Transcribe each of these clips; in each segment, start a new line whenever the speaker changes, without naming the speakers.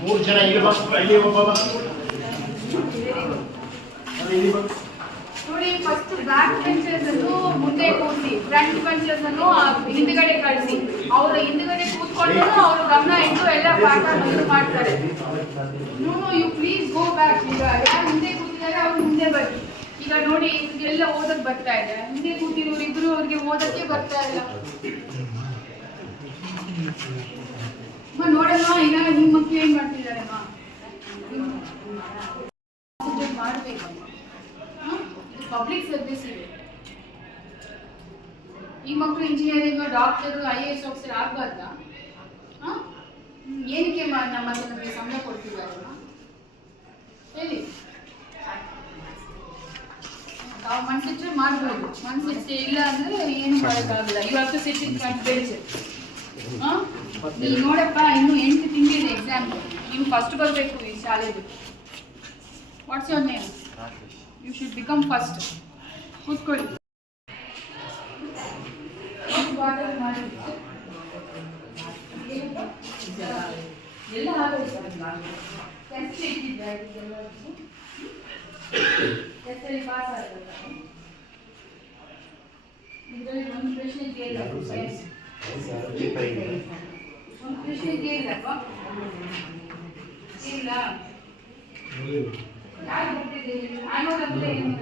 ಮೂರು ಜನ ಇಲ್ಲಿ ಬಾ ಅಲ್ಲಿ ಒಬ್ಬ ಬಾ. ಅಲ್ಲಿ ಇಲ್ಲಿ ಬಾ.
ನೋಡಿ ಫಸ್ಟ್ ಬ್ಯಾಕ್ ಬೆಂಚರ್ಸ್ ಅನ್ನು ಮುಂದೆ ಕೂರಿಸಿ ಫ್ರಂಟ್ ಬೆಂಚರ್ಸ್ ಅನ್ನು ಹಿಂದ್ಗಡೆ ಕಳಿಸಿ. ಅವರ ಹಿಂದ್ಗಡೆ ಕೂತ್ಕೊಂಡು ಅವ್ರ ಗಮನ ಇಟ್ಟು ಎಲ್ಲ ಪಾಠ ಮಾಡ್ತಾರೆ. No you please go back ಈಗ ಯಾರು ಹಿಂದೆ ಕೂತಿದ್ದಾರೆ, ಅವ್ರು ಮುಂದೆ ಬರ್ರಿ ಈಗ ನೋಡಿ ಎಲ್ಲ ಓದಕ್ ಬರ್ತಾ ಇದೆ. ಹಿಂದೆ ಕೂತಿರೋರು ಇಬ್ರು ಅವ್ರಿಗೆ ಓದಕ್ಕೆ ಬರ್ತಾ ಇಲ್ಲ. ಅಮ್ಮ ನೋಡೋಣ ಈಗ ನಿಮ್ಮ ಮಕ್ಳು ಏನ್ ಮಾಡ್ತಿದ್ದಾರಮ್ಮ ಮಾಡ್ಬೇಕಮ್ಮ ಪಬ್ಲಿಕ್ ಸರ್ವಿಸ್ ಇದೆ. ಈ ಮಕ್ಕಳು engineering doctor I A S officer ಆಗ್ಬಾರ್ದ? ಏನಕ್ಕೆ ನಮ್ಮ ನಮಗೆ ಸಂಬಳ ಕೊಡ್ತಿದ್ದಾರೆ ಹೇಳಿ. ತಾವು ಮನ್ಸಿಟ್ರೆ ಮಾಡ್ಬೋದು. ಮನ್ಸಿಟ್ಟೆ ಇಲ್ಲ ಅಂದ್ರೆ ಏನು ಮಾಡೋಕ್ಕಾಗಲ್ಲ. ಇವತ್ತು ಸಿಟ್ಟಿಂಗ್ ಫ್ರಂಟ್ ಹಾ ನೀವು ನೋಡಪ್ಪ, ಇನ್ನು ಎಂಟು ತಿಂಗಳಿದೆ ಎಕ್ಸಾಮ್ ನೀವು ಫಸ್ಟ್ ಬರಬೇಕು ಈ ಶಾಲೆದು what's your name you should become first ಕೂತ್ಕೊಳ್ಳಿ ಎಲ್ಲ ಟೆಸ್ಟ್ ಇಟ್ಟಿದ್ದೆ ಟೆಸ್ಟಲ್ಲಿ ಪಾಸ್ ಆಗುತ್ತೆ ಇದರಲ್ಲಿ ಒಂದು ಪ್ರಶ್ನೆ ಕೇಳಿಲ್ಲ ಒಂದು ಪ್ರಶ್ನೆ ಕೇಳಿಲ್ಲಪ್ಪ ಇಲ್ಲ ಯಾರು ಬರ್ತಿದ್ದೀರಿ ಆನೋದಂದ್ರೆ ಏನು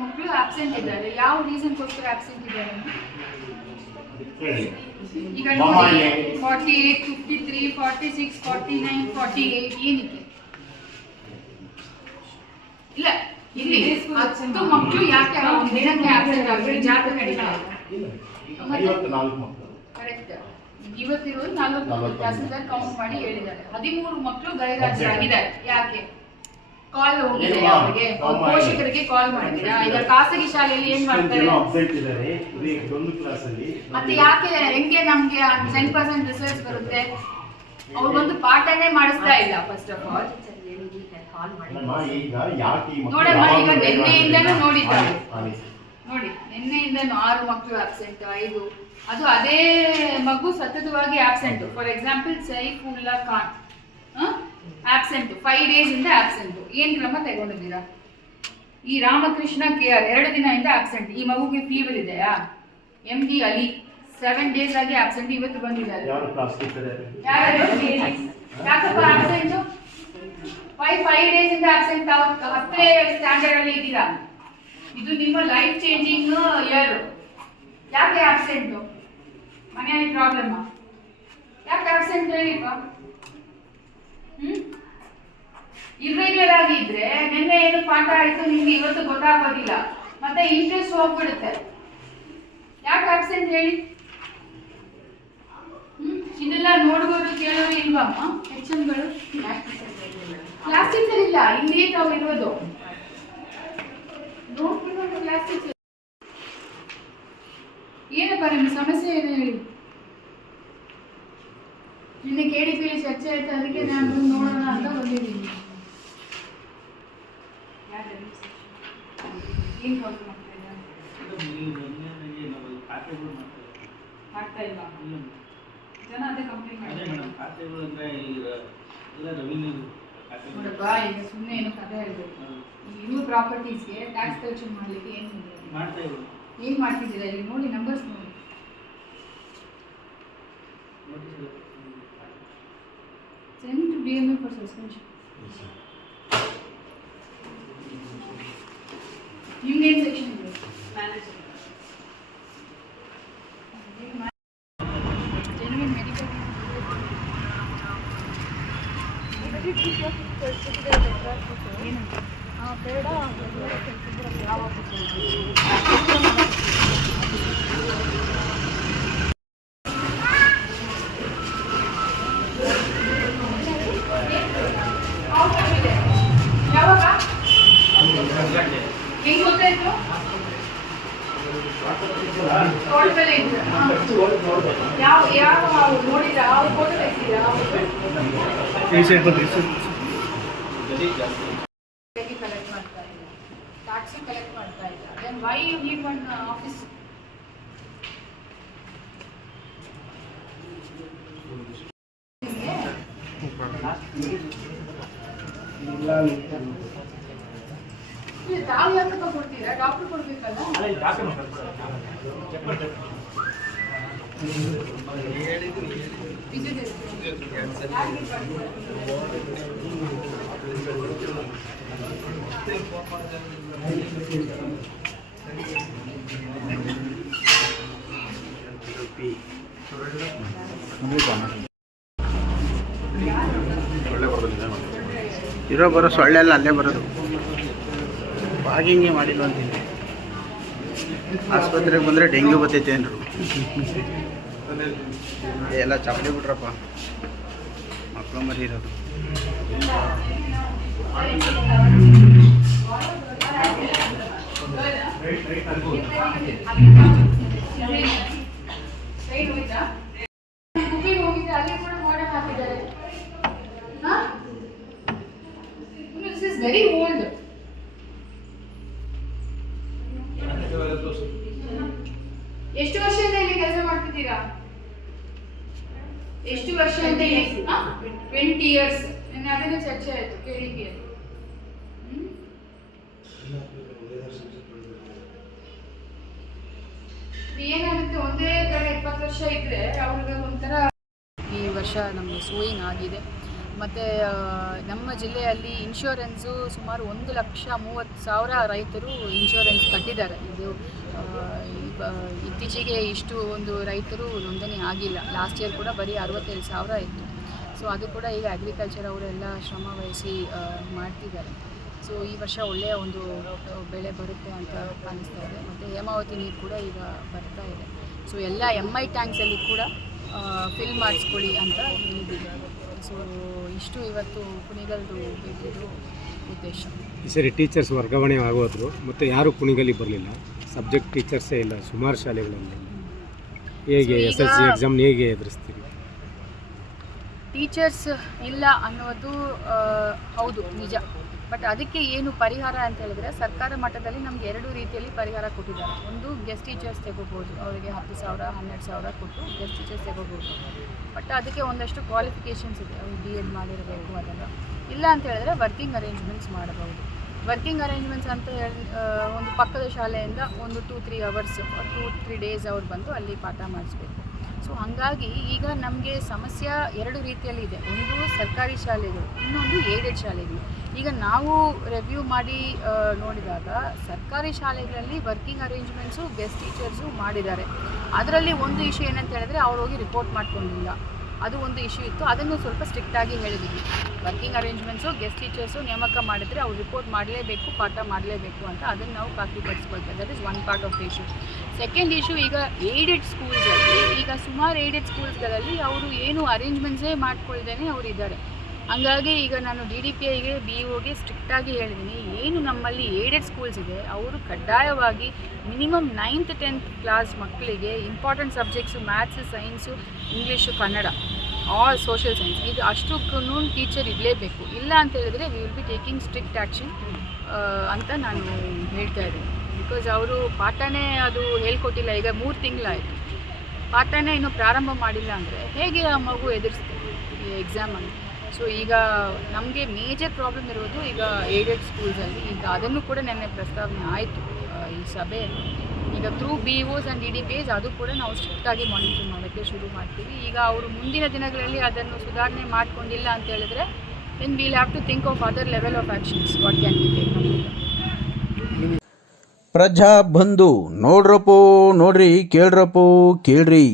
ಮಕ್ಕಳು ಆಬ್ಸೆಂಟ್ ಇದ್ದಾರೆ ಯಾವ ರೀಸನ್ಗೋಸ್ಕರ ಆಬ್ಸೆಂಟ್ ಇದ್ದಾರೆ
ಹೇಳಿ.
ಈಗ
ಮಮ್ಮ
ನೋಡಿ
ಇದೆ.
Forty eight fifty three forty six forty nine forty eight ಏನಕ್ಕೆ ಇಲ್ಲ ಇಲ್ಲಿ ಹತ್ತು ಮಕ್ಕಳು ಯಾಕೆ ಆ ಒಂದು ದಿನಕ್ಕೆ ಆಬ್ಸೆಂಟ್ ಆಗ್ತಾರೆ ಜಾತ್ರೆ ನಡೀತಾ ಇದೆ
ಐವತ್ತು ನಾಲ್ಕು ಮಕ್ಕಳು
ಕರೆಕ್ಟ್ ಇವತ್ತಿರೋದು ನಲವತ್ತು
ನಲವತ್ತೊಂದು.
ತಹಸೀಲ್ದಾರ್ ಕೌಂಟ್ ಮಾಡಿ ಹೇಳಿದ್ದಾರೆ. ಹದಿಮೂರು ಮಕ್ಕಳು ಗೈರಾಜರಾಗಿದ್ದಾರೆ. ಯಾಕೆ? ಕಾಲ್ ಹೋಗಿದೆ ಅವರಿಗೆ ಪೋಷಕರಿಗೆ ಕಾಲ್ ಮಾಡಿದ್ದೀರಾ? ಈಗ ಖಾಸಗಿ ಶಾಲೆಯಲ್ಲಿ ಏನ್ ಮಾಡ್ತಾರೆ? ಮತ್ತೆ ಯಾಕೆ ಹೆಂಗೆ ನಮ್ಗೆ ಟೆನ್ ಪರ್ಸೆಂಟ್ ರಿಸಲ್ಟ್ಸ್ ಬರುತ್ತೆ? ಅವ್ರಿಗೊಂದು ಪಾಠನೇ ಮಾಡಿಸ್ತಾ ಇಲ್ಲ ಫಸ್ಟ್ ಆಫ್ ಆಲ್ ನೋಡಮ್ಮ, ಈಗ ನಿನ್ನೆಯಿಂದನೂ ನೋಡಿದ್ದಾರೆ. ನೋಡಿ ನಿನ್ನೆಯಿಂದ ಆರು ಮಕ್ಕಳು ಅಬ್ಸೆಂಟ್ ಐದು. ಅದು ಅದೇ ಮಗು ಸತತವಾಗಿ absent for example Saifulla Khan absent five days ಇಂದ ಆಬ್ಸೆಂಟ್ ಏನ್ ಕ್ರಮ ತಗೊಂಡಿದ್ದೀರಾ? ಈ ರಾಮಕೃಷ್ಣ ಕೆ ಆರ್ ಎರಡು ದಿನದಿಂದ ಆಬ್ಸೆಂಟ್ ಈ ಮಗುಗೆ ಫೀವರ್ ಇದೆಯಾ? M D Ali seven days ಆಗಿ ಆಬ್ಸೆಂಟ್ ಇವತ್ತು ಬಂದಿದ್ದಾರೆ. ಯಾಕಪ್ಪ ಆಬ್ಸೆಂಟ್ ಫೈವ್ ಫೈವ್ ಡೇಸ್ ಇಂದ ಆಬ್ಸೆಂಟ್ ಹತ್ತನೇ ಸ್ಟ್ಯಾಂಡರ್ಡ್ ಅಲ್ಲಿ ಇದ್ದೀರಾ? ಇದು ನಿಮ್ಮ ಲೈಫ್ ಚೇಂಜಿಂಗ್ ಇಯರ್ ಯಾಕೆ ಆಬ್ಸೆಂಟ್ ಮನೆಯಲ್ಲಿ ಪ್ರಾಬ್ಲಮ್ ಯಾಕೆ ಅಬ್ಸೆಂಟ್ ಹೇಳಿಪ್ಪ ಹ್ಮ್? ಇರ್ರೆಗ್ಯುಲರ್ ಆಗಿ ಇದ್ರೆ ನಿನ್ನೆ ಏನು ಪಾಠ ಆಯ್ತು ನಿಮ್ಗೆ ಇವತ್ತು ಗೊತ್ತಾಗೋದಿಲ್ಲ. ಮತ್ತೆ ಇಂಟ್ರೆಸ್ಟ್ ಹೋಗ್ಬಿಡುತ್ತೆ. ಯಾಕೆ ಅಬ್ಸೆಂಟ್ ಹೇಳಿ? ಹ್ಮ್? ಇದೆಲ್ಲ ನೋಡ್ಬೋದು ಕೇಳೋರು ಇಲ್ವಮ್ಮ ಎಚ್ಗಳು ಕ್ಲಾಸ್ ಟೀಚರ್ ಇಲ್ಲ ಇಲ್ಲಿ ತಾವು ಇರೋದು. ನೋಡ್ಬಿಟ್ಟು ಕ್ಲಾಸ್ ಟೀಚರ್ ಏನಪ್ಪ ನಿಮ್ಮ ಸಮಸ್ಯೆ ಏನು ಹೇಳಿ ನಿನ್ನೆ ಕೇಳಿ ಕೇಳಿ ಚರ್ಚೆ ಆಯ್ತು ಅದಕ್ಕೆ ನಾನು ನೋಡೋಣ ಅಂತ ಬಂದಿದ್ದೀನಿ. ಏನು ಪ್ರಾಬ್ಲಮ್ ಆಗ್ತಾ ಇಲ್ವಾ? ಜನ ಅದೇ ಕಂಪ್ಲೇಂಟ್ ಮಾಡ್ತಾರೆ ಸುಮ್ಮನೆ ಏನು ಕಥೆ ಹೇಳ್ಬೇಕು. ಈ ಇರುವ ಪ್ರಾಪರ್ಟೀಸ್ಗೆ ಟ್ಯಾಕ್ಸ್ ಕಲೆಕ್ಷನ್ ಮಾಡ್ಲಿಕ್ಕೆ ಏನು
ಮಾಡ್ತಾ
ಏನು ಮಾಡ್ತಿದ್ದೀರಾ? ಇಲ್ಲಿ ನೋಡಿ ನಂಬರ್ಸ್ ನೋಡಿ.
BMA for suspension. Yes, Union section. ತೋಟದಲ್ಲೇ ಇದ್ರ ಯಾವ ಯಾವ ನೋಡಿದ್ರ ಅವ್ರ ಫೋಟೋ ತೆಗ್ಸಿದ್ರ ಕಲೆಕ್ಟ್ ಮಾಡ್ತಾ ಇಲ್ಲ ಟ್ಯಾಕ್ಸಿ ಕಲೆಕ್ಟ್ ಮಾಡ್ತಾ ಇಲ್ಲ then why you need one office ತಾವು ಯಾಕಪ್ಪ ಕೊಡ್ತೀರಾ. ಡಾಕ್ಟರ್ ಕೊಡ್ಬೇಕಲ್ಲ
ಇರೋ ಬರೋ ಸೊಳ್ಳೆ ಎಲ್ಲ ಅಲ್ಲೇ ಬರೋದು. ಬಾಗಿಂಗೆ ಮಾಡಿಲ್ಲ ಅಂತೀನಿ ಆಸ್ಪತ್ರೆಗೆ ಬಂದರೆ ಡೆಂಗ್ಯೂ ಬರ್ತೈತೆ ಅಂದರು ಎಲ್ಲ ಚಪ್ಪಲಿ ಬಿಟ್ರಪ್ಪ. ಮಕ್ಕಳು ಮರಿ ಇರೋದು
ರೈಟ್ ಹೋಯ್ತಾ ಕುಕ್ಕಿಗೆ ಹೋಗಿದ್ರೆ ಅಲ್ಲಿ ಕೂಡ ಮಾಡರ್ನ್ ಹಾಕಿದ್ದಾರೆ ದಿಸ್ ಇಸ್ ವೆರಿ ಓಲ್ಡ್ ಎಷ್ಟು ವರ್ಷದಿಂದ ಇಲ್ಲಿ ಕೆಲಸ ಮಾಡ್ತಿದ್ದೀರಾ ಎಷ್ಟು ವರ್ಷ ಅಂತ ಟ್ವೆಂಟಿ ಇಯರ್ಸ್ ನನ್ನ ಅದನ್ನ ಚರ್ಚೆ ಆಯ್ತು ಕೇಳಿದ್ದೆ ಹ್ಮ್ ಏನಾಗುತ್ತೆ? ಒಂದೇ ಕಡೆ ಇಪ್ಪತ್ತು ವರ್ಷ ಇದ್ರೆ ಅವ್ರಿಗೆ ಒಂಥರ
ಈ ವರ್ಷ ನಮಗೆ ಸೂಯಿಂಗ್ ಆಗಿದೆ. ಮತ್ತು ನಮ್ಮ ಜಿಲ್ಲೆಯಲ್ಲಿ ಇನ್ಶೂರೆನ್ಸು ಸುಮಾರು ಒಂದು ಲಕ್ಷ ಮೂವತ್ತು ಸಾವಿರ ರೈತರು ಇನ್ಶೂರೆನ್ಸ್ ಕಟ್ಟಿದ್ದಾರೆ. ಇದು ಇತ್ತೀಚೆಗೆ ಇಷ್ಟು ಒಂದು ರೈತರು ನೋಂದಣಿ ಆಗಿಲ್ಲ. ಲಾಸ್ಟ್ ಇಯರ್ ಕೂಡ ಬರೀ ಅರವತ್ತೈದು ಸಾವಿರ ಇತ್ತು. ಸೊ ಅದು ಕೂಡ ಈಗ ಅಗ್ರಿಕಲ್ಚರ್ ಅವರೆಲ್ಲ ಶ್ರಮ ವಹಿಸಿ ಮಾಡ್ತಿದ್ದಾರೆ. ಸೊ ಈ ವರ್ಷ ಒಳ್ಳೆಯ ಒಂದು ಬೆಳೆ ಬರುತ್ತೆ ಅಂತ ಕಾಣಿಸ್ತಾ ಇದೆ. ಮತ್ತು ಹೇಮಾವತಿ ನೀರು ಕೂಡ ಈಗ ಬರ್ತಾ ಇದೆ. ಸೊ ಎಲ್ಲ ಎಂ ಐ ಟ್ಯಾಂಕ್ಸಲ್ಲಿ ಕೂಡ ಫಿಲ್ ಮಾಡಿಸ್ಕೊಳ್ಳಿ ಅಂತ ಹೇಳಿದ್ದೀವಿ. ಸೊ ಇಷ್ಟು ಇವತ್ತು ಕುಣಿಗಲ್ದು ಉದ್ದೇಶ.
ಈ ಸರಿ ಟೀಚರ್ಸ್ ವರ್ಗಾವಣೆ ಆಗೋದ್ರು ಮತ್ತು ಯಾರು ಕುಣಿಗಲ್ಲಿ ಬರಲಿಲ್ಲ. ಸಬ್ಜೆಕ್ಟ್ ಟೀಚರ್ಸೇ ಇಲ್ಲ ಸುಮಾರು ಶಾಲೆಗಳಲ್ಲಿ. ಹೇಗೆ
ಎಸ್
ಎಸ್ ಎಲ್ ಸಿ ಎಕ್ಸಾಮ್ನ ಹೇಗೆ ಎದುರಿಸ್ತೀರಿ?
ಟೀಚರ್ಸ್ ಇಲ್ಲ ಅನ್ನೋದು ಹೌದು, ನಿಜ. ಬಟ್ ಅದಕ್ಕೆ ಏನು ಪರಿಹಾರ ಅಂತ ಹೇಳಿದ್ರೆ ಸರ್ಕಾರ ಮಟ್ಟದಲ್ಲಿ ನಮ್ಗೆ ಎರಡು ರೀತಿಯಲ್ಲಿ ಪರಿಹಾರ ಕೊಟ್ಟಿದ್ದಾರೆ. ಒಂದು ಗೆಸ್ಟ್ ಟೀಚರ್ಸ್ ತೆಗೋಬೋದು. ಅವರಿಗೆ ಹತ್ತು ಸಾವಿರ, ಹನ್ನೆರಡು ಸಾವಿರ ಕೊಟ್ಟು ಗೆಸ್ಟ್ ಟೀಚರ್ಸ್ ತೆಗೋಬೋದು. ಬಟ್ ಅದಕ್ಕೆ ಒಂದಷ್ಟು ಕ್ವಾಲಿಫಿಕೇಷನ್ಸ್ ಇದೆ. ಅವ್ರು ಬಿ ಎಡ್ ಮಾಡಿರಬೇಕು ಅದೆಲ್ಲ. ಇಲ್ಲ ಅಂತ ಹೇಳಿದ್ರೆ ವರ್ಕಿಂಗ್ ಅರೇಂಜ್ಮೆಂಟ್ಸ್ ಮಾಡಬಹುದು. ವರ್ಕಿಂಗ್ ಅರೇಂಜ್ಮೆಂಟ್ಸ್ ಅಂತ ಹೇಳಿ ಒಂದು ಪಕ್ಕದ ಶಾಲೆಯಿಂದ ಒಂದು two three hours two three days ಅವ್ರು ಬಂದು ಅಲ್ಲಿ ಪಾಠ ಮಾಡಿಸ್ಬೇಕು. ಸೊ ಹಾಗಾಗಿ ಈಗ ನಮಗೆ ಸಮಸ್ಯೆ ಎರಡು ರೀತಿಯಲ್ಲಿ ಇದೆ. ಒಂದು ಸರ್ಕಾರಿ ಶಾಲೆಗಳು, ಇನ್ನೊಂದು ಏಡೆಡ್ ಶಾಲೆಗಳು. ಈಗ ನಾವು ರಿವ್ಯೂ ಮಾಡಿ ನೋಡಿದಾಗ ಸರ್ಕಾರಿ ಶಾಲೆಗಳಲ್ಲಿ ವರ್ಕಿಂಗ್ ಅರೇಂಜ್ಮೆಂಟ್ಸು ಗೆಸ್ಟ್ ಟೀಚರ್ಸು ಮಾಡಿದ್ದಾರೆ. ಅದರಲ್ಲಿ ಒಂದು ಇಶ್ಯೂ ಏನಂತ ಹೇಳಿದ್ರೆ ಅವ್ರು ಹೋಗಿ ರಿಪೋರ್ಟ್ ಮಾಡ್ಕೊಂಡಿಲ್ಲ. ಅದು ಒಂದು ಇಶ್ಯೂ ಇತ್ತು. ಅದನ್ನು ಸ್ವಲ್ಪ ಸ್ಟ್ರಿಕ್ಟ್ ಆಗಿ ಹೇಳಿದ್ವಿ ವರ್ಕಿಂಗ್ ಅರೇಂಜ್ಮೆಂಟ್ಸು ಗೆಸ್ಟ್ ಟೀಚರ್ಸು ನೇಮಕ ಮಾಡಿದರೆ ಅವ್ರು ರಿಪೋರ್ಟ್ ಮಾಡಲೇಬೇಕು, ಪಾಠ ಮಾಡಲೇಬೇಕು ಅಂತ ಅದನ್ನು ನಾವು ಖಾತ್ರಿಪಡಿಸ್ಕೊಳ್ತೇವೆ. That is one part of issue second issue ಈಗ ಏಡೆಡ್ ಸ್ಕೂಲ್ಸಲ್ಲಿ ಈಗ ಸುಮಾರು ಏಡೆಡ್ ಸ್ಕೂಲ್ಸ್ಗಳಲ್ಲಿ ಅವರು ಏನು ಅರೇಂಜ್ಮೆಂಟ್ಸೇ ಮಾಡ್ಕೊಳ್ದೇ ಅವರು ಇದ್ದಾರೆ. ಹಂಗಾಗಿ ಈಗ ನಾನು ಡಿ ಡಿ ಪಿ ಐಗೆ ಬಿ ಒಗೆ ಸ್ಟ್ರಿಕ್ಟಾಗಿ ಹೇಳಿದ್ದೀನಿ ಏನು ನಮ್ಮಲ್ಲಿ ಏಡೆಡ್ ಸ್ಕೂಲ್ಸ್ ಇದೆ, ಅವರು ಕಡ್ಡಾಯವಾಗಿ ಮಿನಿಮಮ್ ನೈನ್ತ್ ಟೆಂತ್ ಕ್ಲಾಸ್ ಮಕ್ಕಳಿಗೆ important subjects maths science English Kannada all social science ಇದು ಅಷ್ಟಕ್ಕೂ ಟೀಚರ್ ಇರಲೇಬೇಕು. ಇಲ್ಲ ಅಂತ ಹೇಳಿದ್ರೆ we will be taking strict action ಅಂತ ನಾನು ಹೇಳ್ತಾ ಇದ್ದೀನಿ. ಬಿಕಾಸ್ ಅವರು ಪಾಠನೇ ಅದು ಹೇಳ್ಕೊಟ್ಟಿಲ್ಲ. ಈಗ ಮೂರು ತಿಂಗಳಾಯಿತು. ಪಾಠನೇ ಇನ್ನೂ ಪ್ರಾರಂಭ ಮಾಡಿಲ್ಲ ಅಂದರೆ ಹೇಗೆ ಆ ಮಗು ಎದುರಿಸ್ತೀವಿ ಈ ಎಕ್ಸಾಮನ್ನು ಸೊ ಈಗ ನಮಗೆ ಮೇಜರ್ ಪ್ರಾಬ್ಲಮ್ ಇರೋದು ಈಗ ಏಡೆಡ್ ಸ್ಕೂಲ್ಸಲ್ಲಿ ಈಗ ಅದನ್ನು ಕೂಡ ನೆನ್ನೆ ಪ್ರಸ್ತಾವನೆ ಆಯಿತು ಈ ಸಭೆಯಲ್ಲಿ ಈಗ through B O's and D D P's ಅದು ಕೂಡ ನಾವು ಸ್ಟ್ರಿಕ್ಟಾಗಿ ಮಾನಿಟರ್ ಮಾಡೋಕ್ಕೆ ಶುರು ಮಾಡ್ತೀವಿ. ಈಗ ಅವರು ಮುಂದಿನ ದಿನಗಳಲ್ಲಿ ಅದನ್ನು ಸುಧಾರಣೆ ಮಾಡ್ಕೊಂಡಿಲ್ಲ ಅಂತ ಹೇಳಿದ್ರೆ then will have to think of other level of actions what can be take
Praja Bandhu, ನೋಡ್ರಪ್ಪೋ, ನೋಡ್ರಿ, ಕೇಳ್ರಪ್ಪೋ, ಕೇಳ್ರಿ.